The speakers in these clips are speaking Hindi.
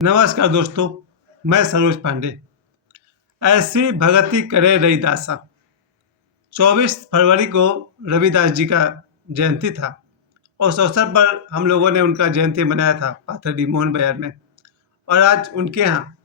नमस्कार दोस्तों, मैं सरोज पांडे। ऐसी भगति करे रविदासा। 24 फरवरी को रविदास जी का जयंती था और उस अवसर पर हम लोगों ने उनका जयंती मनाया था पाथरडी मोहन बाजार में। और आज उनके यहाँ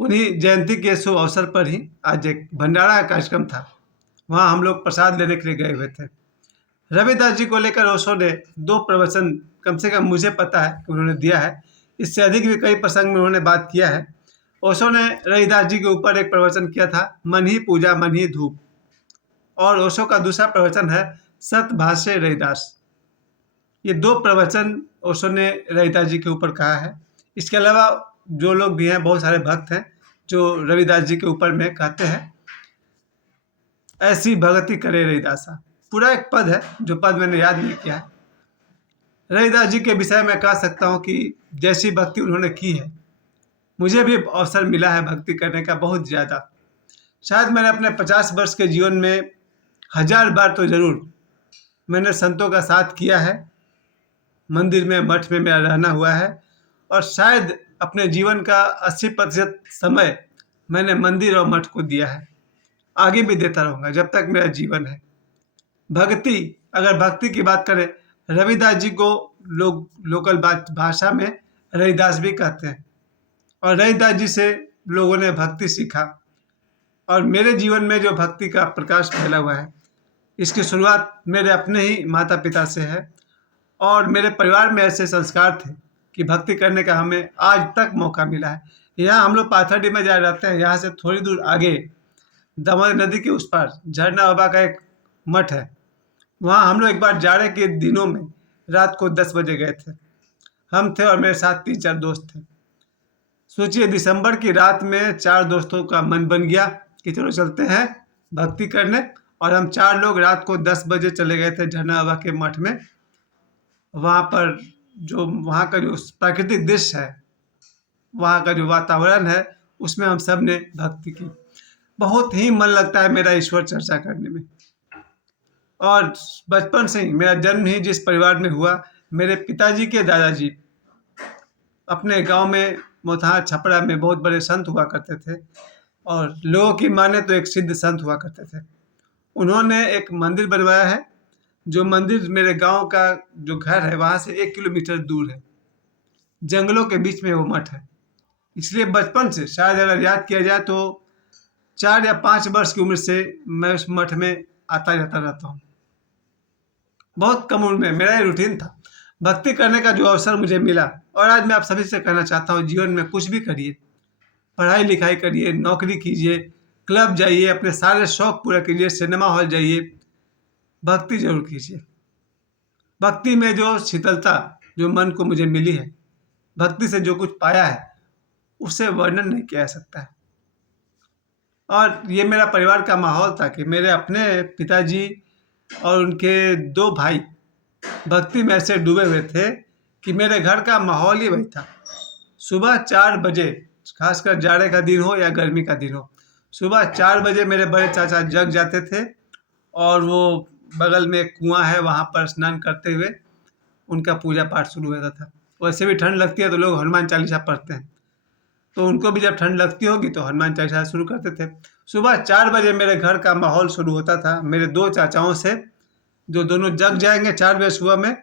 उन्हीं जयंती के शुभ अवसर पर ही आज एक भंडारा का कार्यक्रम था। वहाँ हम लोग प्रसाद लेने के लिए गए हुए थे। रविदास जी को लेकर ओशो ने 2 प्रवचन कम से कम मुझे पता है कि उन्होंने दिया है। इससे अधिक भी कई प्रसंग में उन्होंने बात किया है। ओशो ने रविदास जी के ऊपर एक प्रवचन किया था, मन ही पूजा मन ही धूप। और ओशो का दूसरा प्रवचन है सत भाष्य रविदास। ये 2 प्रवचन ओशो ने रविदास जी के ऊपर कहा है। इसके अलावा जो लोग भी हैं, बहुत सारे भक्त हैं जो रविदास जी के ऊपर में कहते हैं ऐसी भगति करे रविदासा। पूरा एक पद है, जो पद मैंने याद नहीं किया है। रविदास जी के विषय में कह सकता हूँ कि जैसी भक्ति उन्होंने की है, मुझे भी अवसर मिला है भक्ति करने का बहुत ज़्यादा। शायद मैंने अपने 50 वर्ष के जीवन में 1000 बार तो ज़रूर मैंने संतों का साथ किया है। मंदिर में, मठ में मेरा रहना हुआ है और शायद अपने जीवन का 80% समय मैंने मंदिर और मठ को दिया है। आगे भी देता रहूँगा जब तक मेरा जीवन है। भक्ति, अगर भक्ति की बात करें, रविदास जी को लोग लोकल भाषा में रविदास भी कहते हैं और रविदास जी से लोगों ने भक्ति सीखा। और मेरे जीवन में जो भक्ति का प्रकाश फैला हुआ है, इसकी शुरुआत मेरे अपने ही माता पिता से है और मेरे परिवार में ऐसे संस्कार थे कि भक्ति करने का हमें आज तक मौका मिला है। यहाँ हम लोग पाथरडी में जा रहते हैं, यहाँ से थोड़ी दूर आगे दामोदर नदी के उस पार झरना बाबा का एक मठ है। वहाँ हम लोग एक बार जाड़े के दिनों में रात को 10 बजे गए थे। हम थे और मेरे साथ 3-4 दोस्त थे। सोचिए, दिसंबर की रात में 4 दोस्तों का मन बन गया कि चलो चलते हैं भक्ति करने। और हम 4 लोग रात को 10 बजे चले गए थे झरना बाबा के मठ में। वहाँ पर जो वहाँ का जो प्राकृतिक दृश्य है, वहाँ का जो वातावरण है, उसमें हम सब ने भक्ति की। बहुत ही मन लगता है मेरा ईश्वर चर्चा करने में। और बचपन से ही मेरा जन्म ही जिस परिवार में हुआ, मेरे पिताजी के दादाजी अपने गांव में मोथहा छपरा में बहुत बड़े संत हुआ करते थे और लोगों की माने तो एक सिद्ध संत हुआ करते थे। उन्होंने एक मंदिर बनवाया है, जो मंदिर मेरे गांव का जो घर है वहाँ से 1 किलोमीटर दूर है। जंगलों के बीच में वो मठ है। इसलिए बचपन से, शायद अगर याद किया जाए तो 4 या 5 वर्ष की उम्र से मैं उस मठ में आता जाता रहता हूँ। बहुत कम उम्र में मेरा ये रूटीन था। भक्ति करने का जो अवसर मुझे मिला, और आज मैं आप सभी से कहना चाहता हूँ, जीवन में कुछ भी करिए, पढ़ाई लिखाई करिए, नौकरी कीजिए, क्लब जाइए, अपने सारे शौक पूरा कीजिए, सिनेमा हॉल जाइए, भक्ति जरूर कीजिए। भक्ति में जो शीतलता जो मन को मुझे मिली है, भक्ति से जो कुछ पाया है, उससे वर्णन नहीं किया जा सकता है। और ये मेरा परिवार का माहौल था कि मेरे अपने पिताजी और उनके 2 भाई भक्ति में ऐसे डूबे हुए थे कि मेरे घर का माहौल ही वही था। सुबह 4 बजे, खासकर जाड़े का दिन हो या गर्मी का दिन हो, सुबह 4 बजे मेरे बड़े चाचा जग जाते थे और वो बगल में एक कुआं है, वहाँ पर स्नान करते हुए उनका पूजा पाठ शुरू होता था। वैसे भी ठंड लगती है तो लोग हनुमान चालीसा पढ़ते हैं, तो उनको भी जब ठंड लगती होगी तो हनुमान चालीसा शुरू करते थे। सुबह 4 बजे मेरे घर का माहौल शुरू होता था मेरे 2 चाचाओं से, जो दोनों जग जाएंगे 4 बजे सुबह में।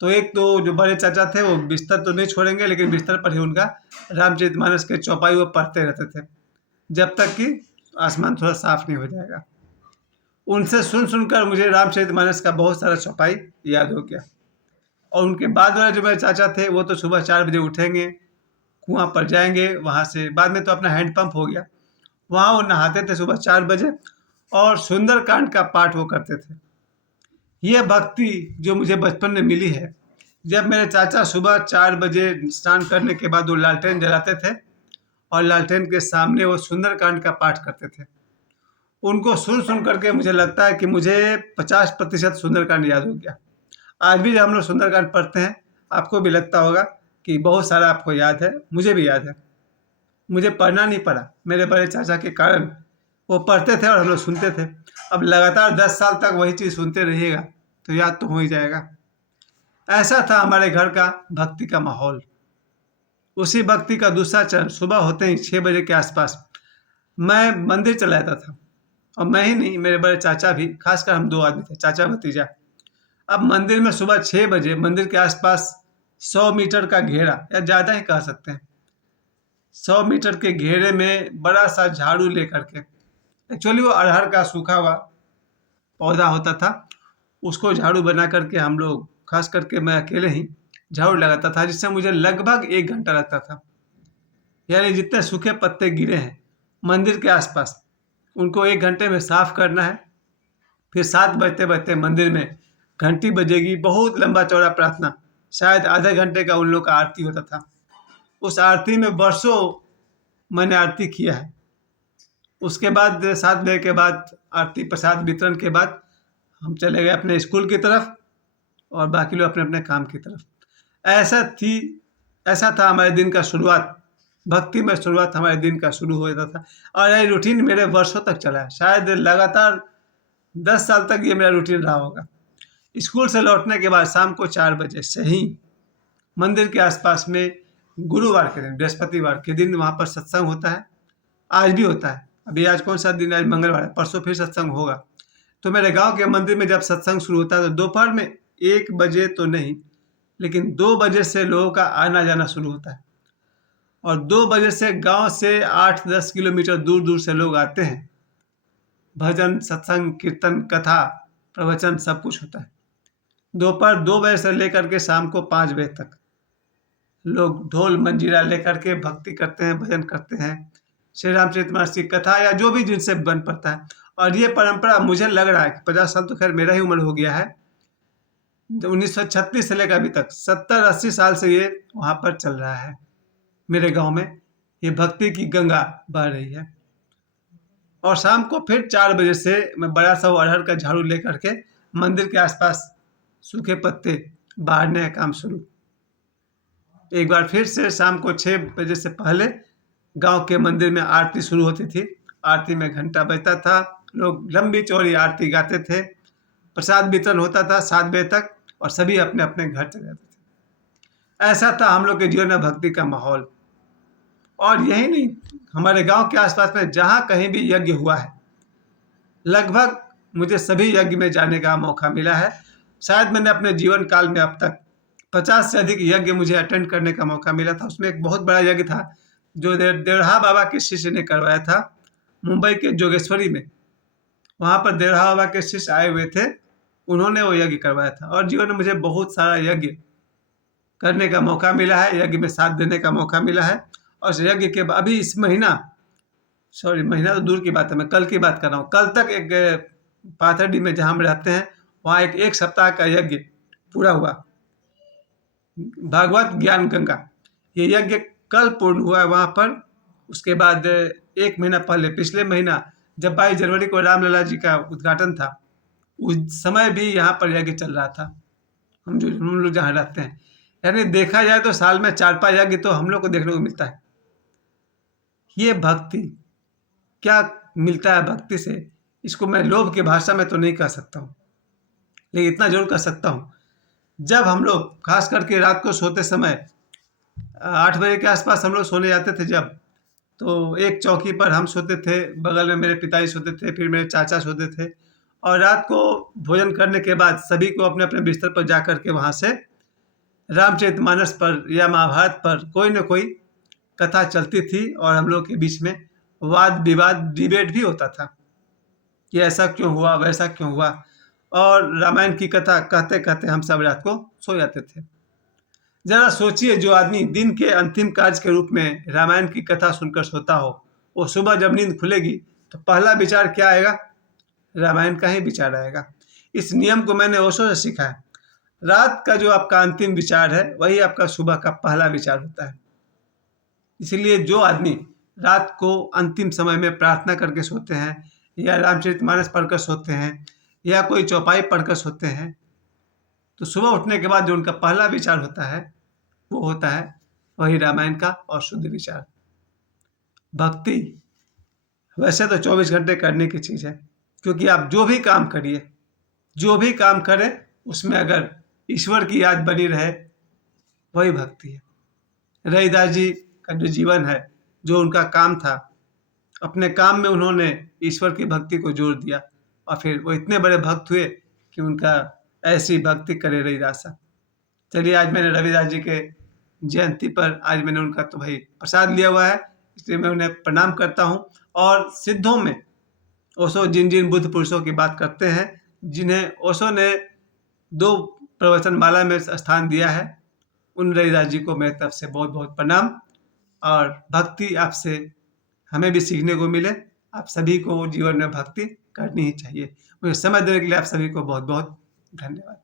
तो एक तो जो बड़े चाचा थे वो बिस्तर तो नहीं छोड़ेंगे, लेकिन बिस्तर पर ही उनका रामचरितमानस के चौपाई वो पढ़ते रहते थे जब तक कि आसमान थोड़ा साफ नहीं हो जाएगा। उनसे सुन सुनकर मुझे रामचरितमानस का बहुत सारा चौपाई याद हो गया। और उनके बाद वाला जो मेरे चाचा थे, वो तो सुबह 4 बजे उठेंगे, कुआं पर जाएंगे, वहाँ से बाद में तो अपना हैंडपम्प हो गया, वहाँ वो नहाते थे सुबह 4 बजे और सुंदरकांड का पाठ वो करते थे। ये भक्ति जो मुझे बचपन में मिली है, जब मेरे चाचा सुबह 4 बजे स्नान करने के बाद वो लालटेन जलाते थे और लालटेन के सामने वो सुंदरकांड का पाठ करते थे, उनको सुन सुन करके मुझे लगता है कि मुझे 50% सुंदरकांड याद हो गया। आज भी जब हम लोग सुंदरकांड पढ़ते हैं, आपको भी लगता होगा कि बहुत सारा आपको याद है, मुझे भी याद है। मुझे पढ़ना नहीं पड़ा, मेरे बड़े चाचा के कारण वो पढ़ते थे और हम लोग सुनते थे। अब लगातार 10 साल तक वही चीज़ सुनते रहिएगा तो याद तो हो ही जाएगा। ऐसा था हमारे घर का भक्ति का माहौल। उसी भक्ति का दूसरा चरण, सुबह होते ही 6 बजे के आसपास मैं मंदिर चला जाता था। और मैं ही नहीं, मेरे बड़े चाचा भी, खासकर हम 2 आदमी थे, चाचा भतीजा। अब मंदिर में सुबह 6 बजे मंदिर के आसपास 100 मीटर का घेरा, या ज़्यादा ही कह सकते हैं, 100 मीटर के घेरे में बड़ा सा झाड़ू लेकर के, एक्चुअली वो अरहर का सूखा हुआ पौधा होता था, उसको झाड़ू बना करके हम लोग, खास करके मैं अकेले ही झाड़ू लगाता था, जिससे मुझे लगभग 1 घंटा लगता था। यानी जितने सूखे पत्ते गिरे हैं मंदिर के आसपास, उनको 1 घंटे में साफ करना है। फिर 7 बजते बजते मंदिर में घंटी बजेगी, बहुत लंबा चौड़ा प्रार्थना, शायद आधे घंटे का उन लोग का आरती होता था। उस आरती में वर्षों मैंने आरती किया है। उसके बाद 7 बजे के बाद आरती प्रसाद वितरण के बाद हम चले गए अपने स्कूल की तरफ और बाकी लोग अपने अपने काम की तरफ। ऐसा था हमारे दिन का शुरुआत, भक्ति में शुरुआत हमारे दिन का शुरू हो जाता था। और ये रूटीन मेरे वर्षों तक चला है, शायद लगातार 10 साल तक ये मेरा रूटीन रहा होगा। स्कूल से लौटने के बाद शाम को 4 बजे से ही मंदिर के आसपास में गुरुवार के दिन, बृहस्पतिवार के दिन वहाँ पर सत्संग होता है। आज भी होता है। अभी आज कौन सा दिन है? आज मंगलवार है, परसों फिर सत्संग होगा। तो मेरे गांव के मंदिर में जब सत्संग शुरू होता है तो दोपहर में 1 बजे तो नहीं, लेकिन 2 बजे से लोगों का आना जाना शुरू होता है। और 2 बजे से गांव से 8-10 किलोमीटर दूर दूर से लोग आते हैं। भजन, सत्संग, कीर्तन, कथा, प्रवचन सब कुछ होता है। दोपहर 2 बजे से लेकर के शाम को 5 बजे तक लोग ढोल मंजीरा लेकर के भक्ति करते हैं, भजन करते हैं, श्री रामचरितमानस की कथा या जो भी जिनसे बन पड़ता है। और ये परंपरा मुझे लग रहा है कि 50 साल तो खैर मेरा ही उम्र हो गया है, 1936 से लेकर अभी तक 70-80 साल से ये वहाँ पर चल रहा है। मेरे गांव में ये भक्ति की गंगा बह रही है। और शाम को फिर 4 बजे से मैं बड़ा सा अरहर का झाड़ू लेकर के मंदिर के आसपास सूखे पत्ते बाहरने का काम शुरू। एक बार फिर से शाम को 6 बजे से पहले गांव के मंदिर में आरती शुरू होती थी। आरती में घंटा बजता था, लोग लंबी चौड़ी आरती गाते थे, प्रसाद वितरण होता था 7 बजे तक और सभी अपने अपने घर चले जाते थे। ऐसा था हम लोग के जीवन में भक्ति का माहौल। और यही नहीं, हमारे गांव के आसपास में जहाँ कहीं भी यज्ञ हुआ है, लगभग मुझे सभी यज्ञ में जाने का मौका मिला है। शायद मैंने अपने जीवन काल में अब तक 50 से अधिक यज्ञ मुझे अटेंड करने का मौका मिला था। उसमें एक बहुत बड़ा यज्ञ था जो देवराहा बाबा के शिष्य ने करवाया था मुंबई के जोगेश्वरी में। वहाँ पर देवराहा बाबा के शिष्य आए हुए थे, उन्होंने वो यज्ञ करवाया था। और जीवन में मुझे बहुत सारा यज्ञ करने का मौका मिला है, यज्ञ में साथ देने का मौका मिला है। और उस यज्ञ के अभी इस महीना, महीना तो दूर की बात है, मैं कल की बात कर रहा हूँ, कल तक एक पाथरडी में जहाँ हम रहते हैं वहाँ एक सप्ताह का यज्ञ पूरा हुआ, भागवत ज्ञान गंगा। ये यज्ञ कल पूर्ण हुआ है वहाँ पर। उसके बाद 1 महीना पहले, पिछले महीना जब 22 जनवरी को रामलला जी का उद्घाटन था, उस समय भी यहाँ पर यज्ञ चल रहा था, हम लोग जहाँ रहते हैं। यानी देखा जाए तो साल में 4-5 यज्ञ तो हम लोग को देखने को मिलता है। ये भक्ति, क्या मिलता है भक्ति से, इसको मैं लोभ की भाषा में तो नहीं कह सकता हूँ, लेकिन इतना जरूर कह सकता हूँ, जब हम लोग खास करके रात को सोते समय 8 बजे के आसपास हम लोग सोने जाते थे जब, तो एक चौकी पर हम सोते थे, बगल में मेरे पिताजी सोते थे, फिर मेरे चाचा सोते थे। और रात को भोजन करने के बाद सभी को अपने अपने बिस्तर पर जा कर के वहाँ से रामचरितमानस पर या महाभारत पर कोई न कोई कथा चलती थी और हम लोग के बीच में वाद विवाद, डिबेट भी होता था कि ऐसा क्यों हुआ, वैसा क्यों हुआ। और रामायण की कथा कहते कहते हम सब रात को सो जाते थे। जरा सोचिए, जो आदमी दिन के अंतिम कार्य के रूप में रामायण की कथा सुनकर सोता हो, वो सुबह जब नींद खुलेगी तो पहला विचार क्या आएगा? रामायण का ही विचार आएगा। इस नियम को मैंने ओशो से सीखा है। रात का जो आपका अंतिम विचार है वही आपका सुबह का पहला विचार होता है। इसलिए जो आदमी रात को अंतिम समय में प्रार्थना करके सोते हैं या रामचरितमानस पढ़कर सोते हैं या कोई चौपाई पढ़कर सोते हैं, तो सुबह उठने के बाद जो उनका पहला विचार होता है वो होता है वही रामायण का और शुद्ध विचार। भक्ति वैसे तो 24 घंटे करने की चीज़ है, क्योंकि आप जो भी काम करिए, जो भी काम करें, उसमें अगर ईश्वर की याद बनी रहे वही भक्ति है। रविदास जी का जो जीवन है, जो उनका काम था, अपने काम में उन्होंने ईश्वर की भक्ति को जोड़ दिया और फिर वो इतने बड़े भक्त हुए कि उनका ऐसी भक्ति करे रविदास साहब। चलिए, आज मैंने रविदास जी के जयंती पर आज मैंने उनका तो भाई प्रसाद लिया हुआ है, इसलिए मैं उन्हें प्रणाम करता हूँ। और सिद्धों में ओशो जिन जिन बुद्ध पुरुषों की बात करते हैं, जिन्हें ओशो ने 2 प्रवचनमाला में स्थान दिया है, उन रविदास जी को मेरी तरफ से बहुत बहुत प्रणाम। और भक्ति आपसे हमें भी सीखने को मिले। आप सभी को जीवन में भक्ति करनी ही चाहिए। मुझे समय देने के लिए आप सभी को बहुत बहुत धन्यवाद।